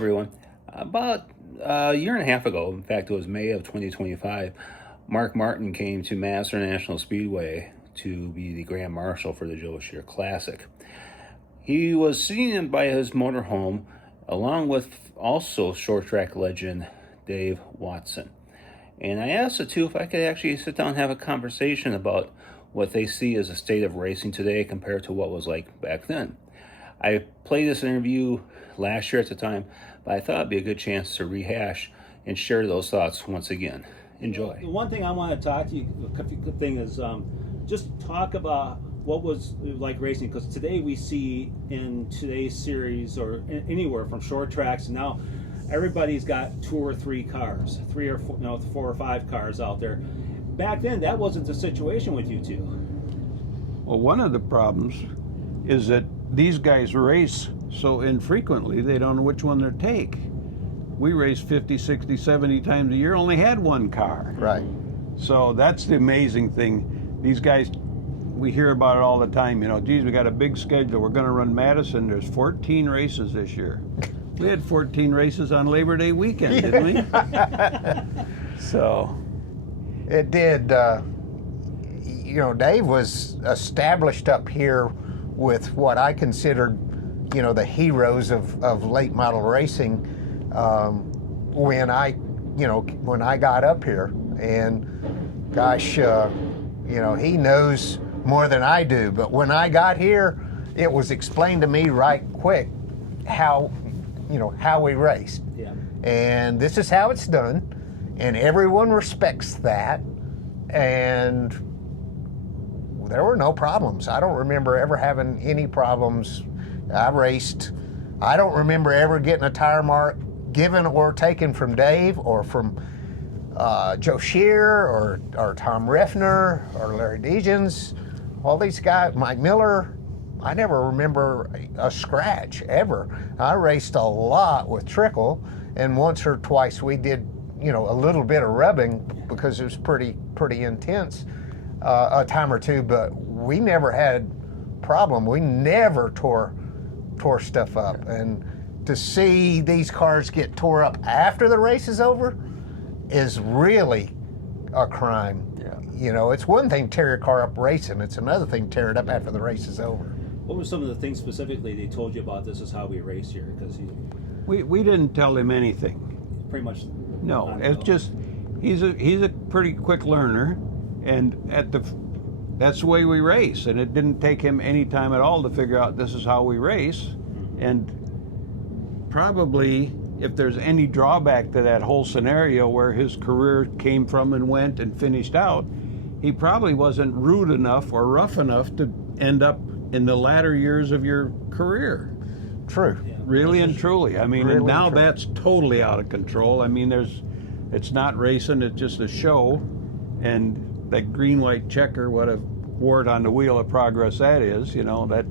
everyone. About a year and a half ago, in fact, it was May of 2025, Mark Martin came to Master National Speedway to be the Grand Marshal for the Joe Shear Classic. He was sitting in by his motorhome along with also short track legend Dave Watson. And I asked the two if I could actually sit down and have a conversation about what they see as the state of racing today compared to what was like back then. I played this interview last year at the time, but I thought it'd be a good chance to rehash and share those thoughts once again. Enjoy. The one thing I want to talk to you, the thing is just talk about what was like racing, because today we see in today's series or anywhere from short tracks now, everybody's got 2 or 3 cars, 3 or 4, 4 or 5 cars out there. Back then, that wasn't the situation with you two. Well, one of the problems is that these guys race so infrequently, they don't know which one to take. We race 50, 60, 70 times a year, only had 1 car. Right. So that's the amazing thing. These guys, we hear about it all the time, geez, we got a big schedule. We're going to run Madison. There's 14 races this year. We had 14 races on Labor Day weekend, didn't we? So. It did. Dave was established up here with what I considered, the heroes of late model racing when I got up here. And gosh, he knows more than I do. But when I got here, it was explained to me right quick how we raced. Yeah. And this is how it's done. And everyone respects that. And there were no problems. I don't remember ever having any problems. I don't remember ever getting a tire mark given or taken from Dave or from Joe Shear or Tom Reffner or Larry Degens. All these guys, Mike Miller, I never remember a scratch ever. I raced a lot with Trickle, and once or twice we did, a little bit of rubbing because it was pretty intense a time or two, but we never had problem. We never tore stuff up. And to see these cars get tore up after the race is over is really a crime. Yeah. It's one thing to tear your car up racing. It's another thing to tear it up after the race is over. What were some of the things specifically they told you about this is how we race here? Because We didn't tell him anything. pretty much. No, it's just he's a pretty quick learner, and that's the way we race. And it didn't take him any time at all to figure out this is how we race. And probably if there's any drawback to that whole scenario where his career came from and went and finished out, he probably wasn't rude enough or rough enough to end up in the latter years of your career. True. Yeah. Really and truly. I mean, Really and now and truly. that's totally out of control. I mean, it's not racing, it's just a show. And that green-white checker, what a wart on the wheel of progress that is, that.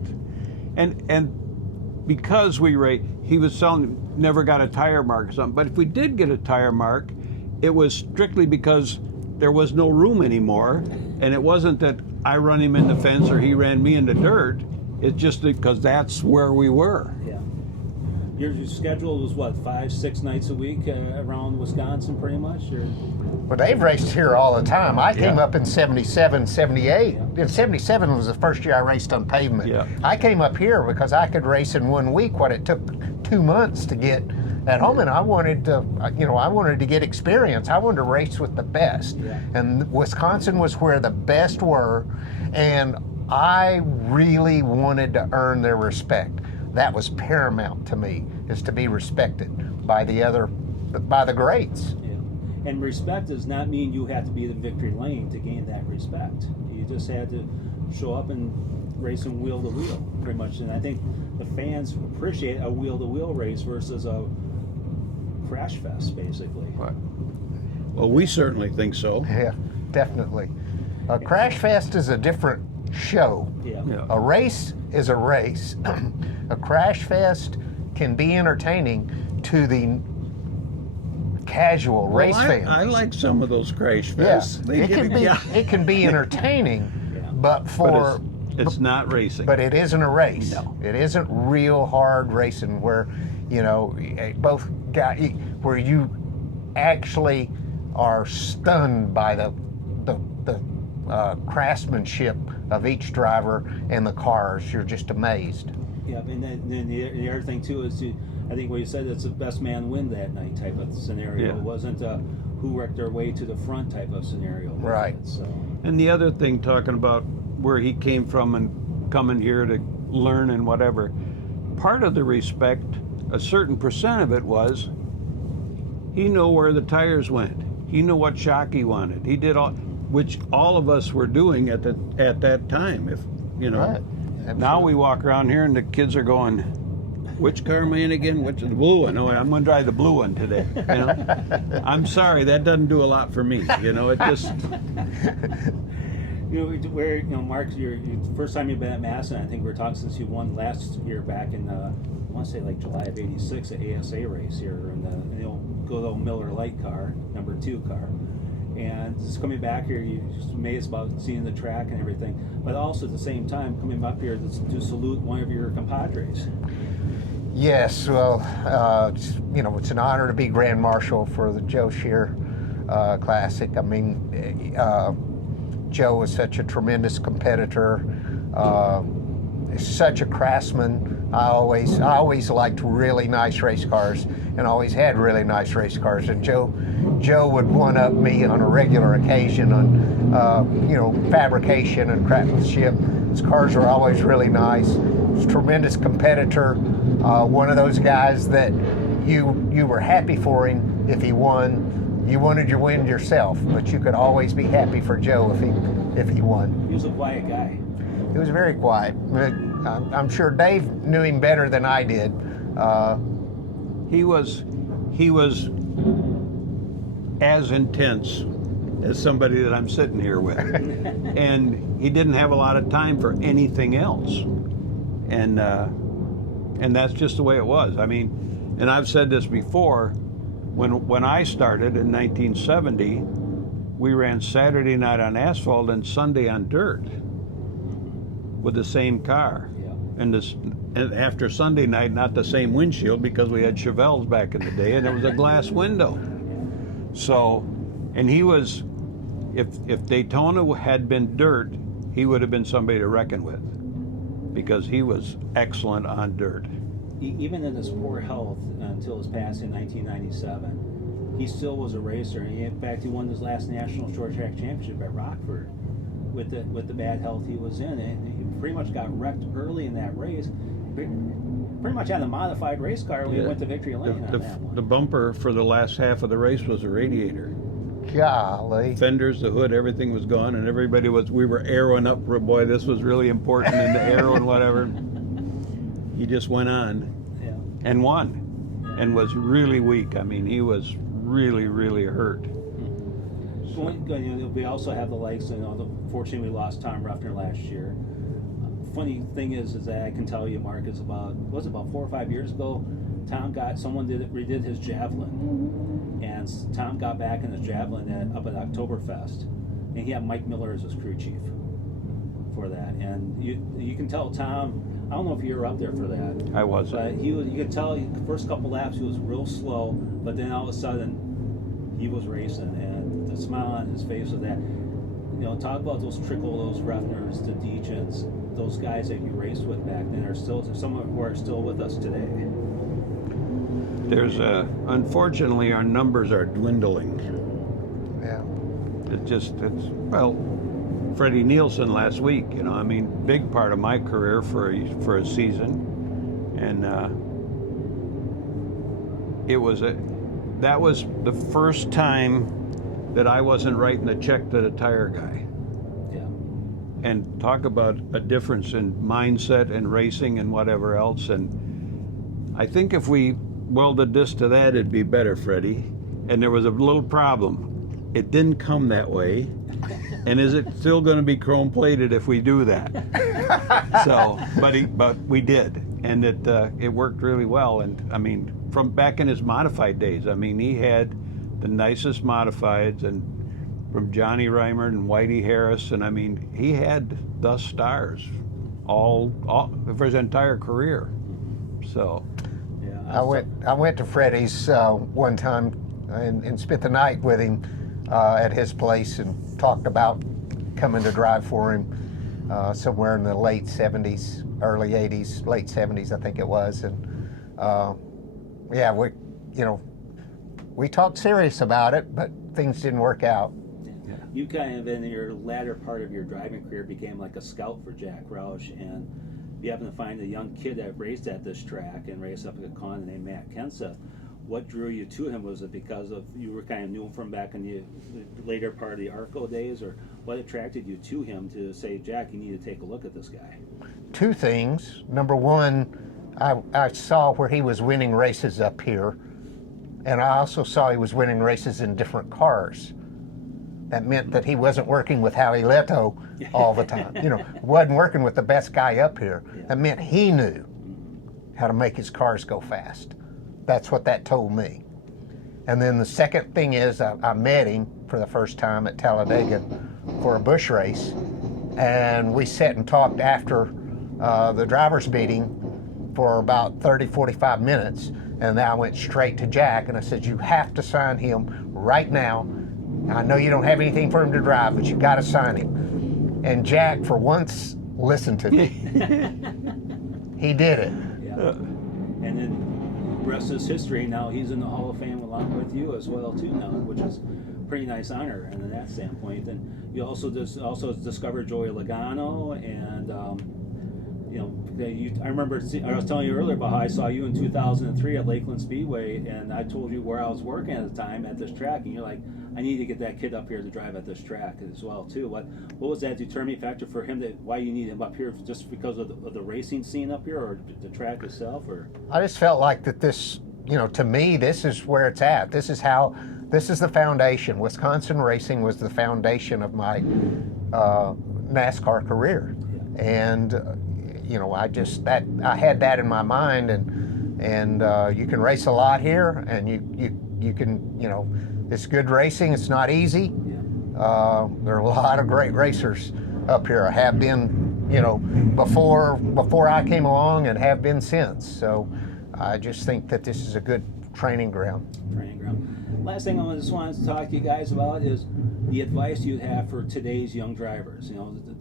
And because he was selling, never got a tire mark or something. But if we did get a tire mark, it was strictly because there was no room anymore. And it wasn't that I run him in the fence or he ran me in the dirt. It's just because that's where we were. Yeah. Your schedule was what, 5-6 nights a week around Wisconsin, pretty much? Or? Well, Dave raced here all the time. I came Yeah. up in 77, 78. In 77 was the first year I raced on pavement. Yeah. I came up here because I could race in 1 week what it took 2 months to get at home, and I wanted to get experience. I wanted to race with the best. Yeah. And Wisconsin was where the best were, and I really wanted to earn their respect. That was paramount to me, is to be respected by the greats. Yeah. And respect does not mean you have to be the victory lane to gain that respect. You just had to show up and race in wheel to wheel, pretty much. And I think the fans appreciate a wheel to wheel race versus a crash fest, basically. Well, we certainly think so. Yeah, definitely. A crash fest is a different show. Yeah. Yeah. A race is a race. A crash fest can be entertaining to the casual race fan. I like some of those crash Yes, fests. They give you- it can be entertaining, Yeah. but it's not racing. but it isn't a race. No. It isn't real hard racing where You know, both guys where you actually are stunned by the craftsmanship of each driver and the cars. You're just amazed. Yeah, and then the other thing too is I think what you said, it's the best man win that night type of scenario. Yeah. It wasn't a who wrecked their way to the front type of scenario. Right. So. And the other thing, talking about where he came from and coming here to learn and whatever, part of the respect, a certain percent of it was, he knew where the tires went. He knew what shock he wanted. He did all, which all of us were doing at that time. If you know, Right. now we walk around here and the kids are going, which car am I in again? Which is the blue one? Oh, I'm going to drive the blue one today. You know, I'm sorry, that doesn't do a lot for me. You know, it just. You know, Mark, your first time you've been at Mass, and I think we were talking since you won last year back in, I want to say like July of '86, at ASA race here in the good old Miller Light car, number 2 car. And just coming back here, you're just amazed about seeing the track and everything. But also at the same time, coming up here to salute one of your compadres. Yes, well, you know, it's an honor to be Grand Marshal for the Joe Shear Classic. I mean, Joe was such a tremendous competitor, such a craftsman. I always liked really nice race cars, and always had really nice race cars. And Joe would one-up me on a regular occasion on, you know, fabrication and craftsmanship. His cars were always really nice. He was a tremendous competitor. One of those guys that you were happy for him if he won. You wanted your win yourself, but you could always be happy for Joe if he won. He was a quiet guy. He was very quiet. I'm sure Dave knew him better than I did. He was as intense as somebody that I'm sitting here with, and he didn't have a lot of time for anything else, and that's just the way it was. I mean, and I've said this before. When I started in 1970, we ran Saturday night on asphalt and Sunday on dirt with the same car. Yeah. And after Sunday night, not the same windshield, because we had Chevelles back in the day, and it was a glass window. So, and he was, if Daytona had been dirt, he would have been somebody to reckon with, because he was excellent on dirt. Even in his poor health until his passing in 1997, he still was a racer. And in fact, he won his last national short track championship at Rockford with the bad health he was in. And he pretty much got wrecked early in that race. Pretty much had a modified race car when he went to victory lane on that one. The bumper for the last half of the race was a radiator. Golly. Fenders, the hood, everything was gone, and we were arrowing up, boy, this was really important in the arrow and whatever. He just went on and won, and was really weak. I mean, he was really, really hurt. We also have the likes, fortunately we lost Tom Ruffner last year. Funny thing is that I can tell you, Mark, is about 4 or 5 years ago, someone redid his Javelin, and Tom got back in his Javelin up at Oktoberfest, and he had Mike Miller as his crew chief for that. And you can tell Tom, I don't know if you were up there for that. I wasn't. But you could tell the first couple laps he was real slow, but then all of a sudden he was racing, and the smile on his face of that. You know, talk about those Ruffners, the Deachens, those guys that you raced with back then are still, some of who are still with us today. There's unfortunately, our numbers are dwindling. Yeah. Well, Freddie Nielsen last week, you know, I mean, big part of my career for a season, and that was the first time that I wasn't writing a check to the tire guy. Yeah. And talk about a difference in mindset and racing and whatever else. And I think if we welded this to that, it'd be better, Freddie. And there was a little problem. It didn't come that way. And is it still going to be chrome plated if we do that? So, but we did, and it worked really well. And I mean, from back in his modified days, I mean, he had the nicest modifieds, and from Johnny Reimer and Whitey Harris, and I mean, he had the stars all for his entire career. So. Yeah, I went to Freddie's one time and spent the night with him at his place and talked about coming to drive for him somewhere in the late 70s, early 80s, late 70s, I think it was. And yeah, we talked serious about it, but things didn't work out. Yeah. You kind of, in your latter part of your driving career, became like a scout for Jack Roush, and you happen to find a young kid that raced at this track and raced up at Con named Matt Kenseth. What drew you to him? Was it because of you were kind of knew him from back in the later part of the Arco days, or what attracted you to him to say, Jack, you need to take a look at this guy? Two things. Number one, I saw where he was winning races up here, and I also saw he was winning races in different cars. That meant that he wasn't working with Howie Leto all the time. Wasn't working with the best guy up here. Yeah. That meant he knew how to make his cars go fast. That's what that told me. And then the second thing is I met him for the first time at Talladega for a bush race, and we sat and talked after the driver's meeting for about 30, 45 minutes, and then I went straight to Jack and I said, you have to sign him right now. I know you don't have anything for him to drive, but you got to sign him. And Jack, for once, listened to me. He did it. Yeah. And then the rest is history. Now he's in the Hall of Fame along with you as well too now, which is a pretty nice honor. And in that standpoint, and you also discovered Joey Logano, and I remember I was telling you earlier about how I saw you in 2003 at Lakeland Speedway, and I told you where I was working at the time at this track, and you're like, I need to get that kid up here to drive at this track as well too. What was that determining factor for him, that why you need him up here, just because of the racing scene up here, or the track itself? Or I just felt like that this, to me, this is where it's at. This is the foundation. Wisconsin racing was the foundation of my NASCAR career. Yeah. And I had that in my mind, and you can race a lot here, and you can, it's good racing. It's not easy. Yeah. There are a lot of great racers up here. I have been, before I came along, and have been since. So I just think that this is a good training ground. Last thing I just wanted to talk to you guys about is the advice you'd have for today's young drivers.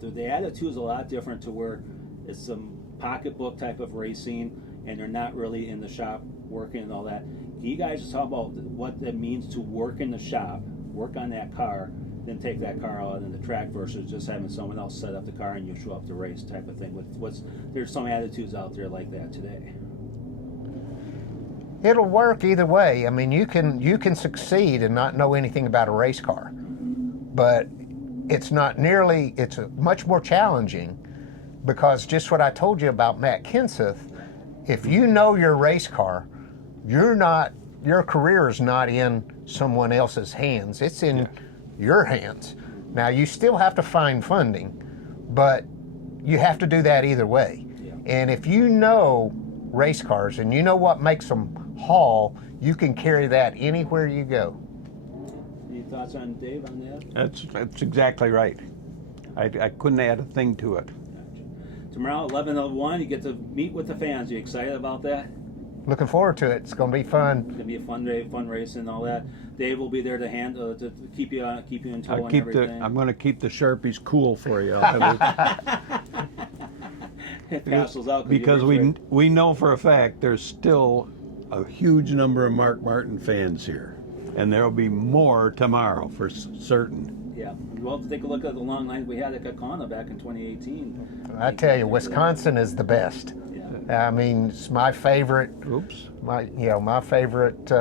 The attitude is a lot different to where it's some pocketbook type of racing, and they're not really in the shop working and all that. Can you guys just talk about what it means to work in the shop, work on that car, then take that car out on the track, versus just having someone else set up the car and you show up to race type of thing? There's some attitudes out there like that today. It'll work either way. I mean, you can succeed and not know anything about a race car, but it's much more challenging, because just what I told you about Matt Kenseth, if you know your race car, your career is not in someone else's hands. It's in your hands. Now, you still have to find funding, but you have to do that either way. Yeah. And if you know race cars and you know what makes them haul, you can carry that anywhere you go. Any thoughts on Dave on that? That's exactly right. I couldn't add a thing to it. Gotcha. Tomorrow, 11:01, you get to meet with the fans. Are you excited about that? Looking forward to it. It's going to be fun. It's going to be a fun day, fun race and all that. Dave will be there to keep you in tow and everything. I'm going to keep the Sharpies cool for you. It passes out because we know for a fact there's still a huge number of Mark Martin fans here, and there'll be more tomorrow for certain. Yeah, we'll have to take a look at the long line we had at Kakana back in 2018. I tell you, Wisconsin is the best. Yeah. I mean, it's my favorite. My favorite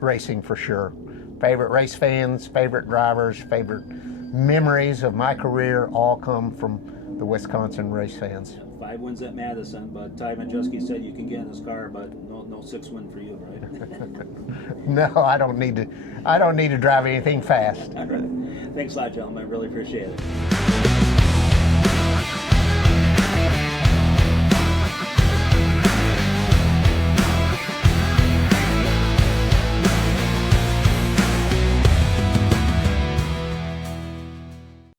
racing for sure. Favorite race fans, favorite drivers, favorite memories of my career all come from the Wisconsin race fans. 5 wins at Madison, but Ty Majewski said you can get in his car, but no 6 win for you, right? No, I don't need to drive anything fast. All right. Thanks a lot, gentlemen. I really appreciate it.